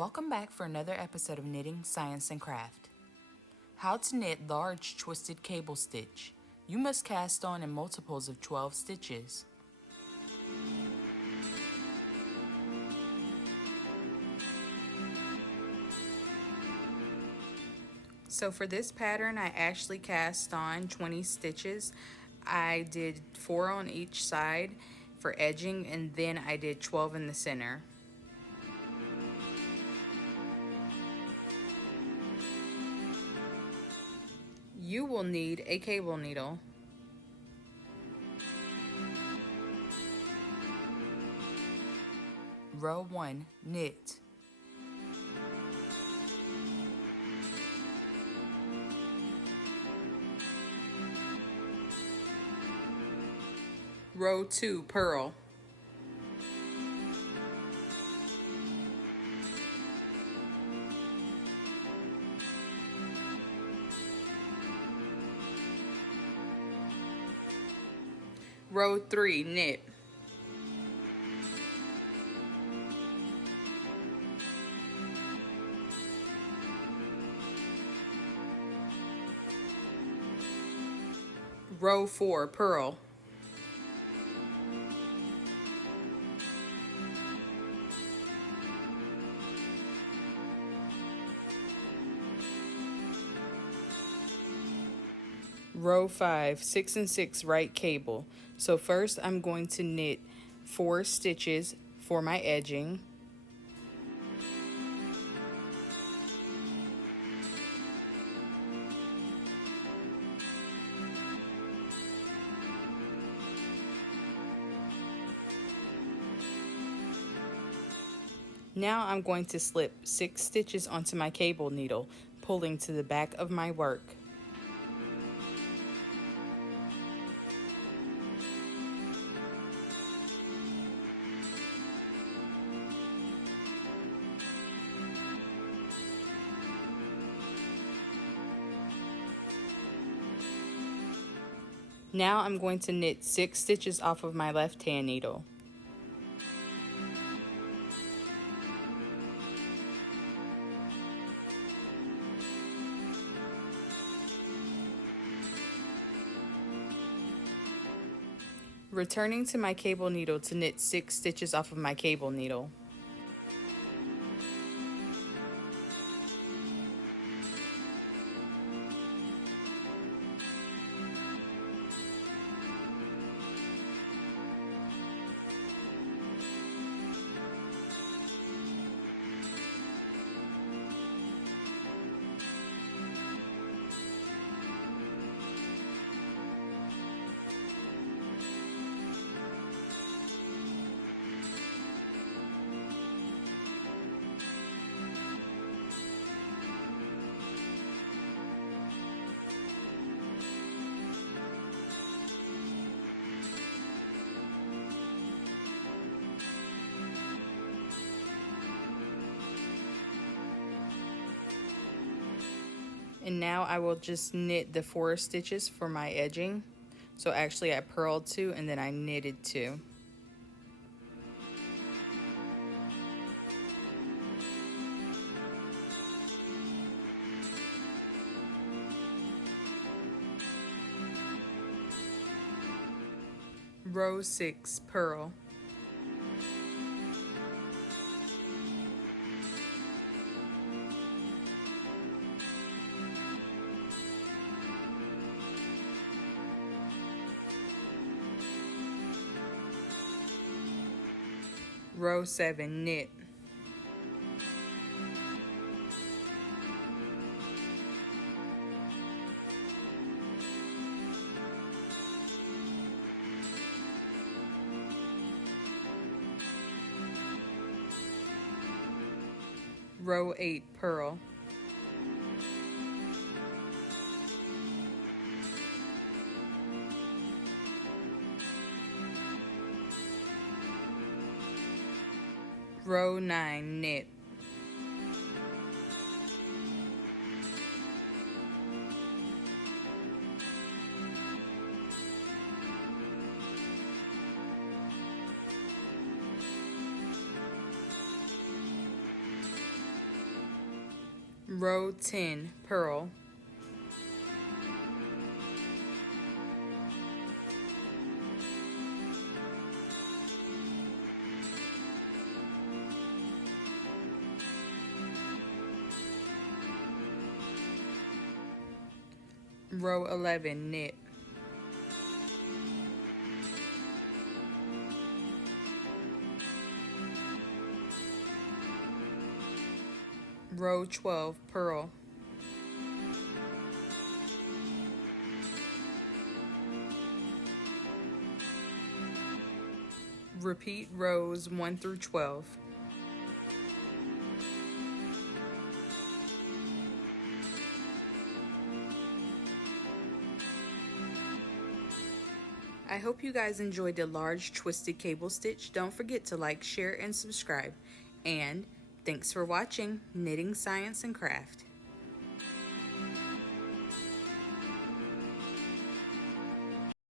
Welcome back for another episode of Knitting, Science, and Craft. How to knit large twisted cable stitch. You must cast on in multiples of 12 stitches. So for this pattern, I actually cast on 20 stitches. I did 4 on each side for edging, and then I did 12 in the center. You will need a cable needle, row 1, knit, row 2, purl, row 3, knit, row 4, purl, row 5, 6 and 6 right cable. So first I'm going to knit 4 stitches for my edging. Now I'm going to slip 6 stitches onto my cable needle, pulling to the back of my work. Now I'm going to knit 6 stitches off of my left hand needle. Returning to my cable needle to knit 6 stitches off of my cable needle. And now I will just knit the 4 stitches for my edging. So actually I purled 2 and then I knitted 2. Row 6, purl. Row 7, knit. Row 8, purl. Row 9, knit. Row 10, purl. Row 11, knit. Row 12, purl. Repeat rows 1 through 12. I hope you guys enjoyed the large twisted cable stitch. Don't forget to like, share, and subscribe. And thanks for watching Knitting Science and Craft.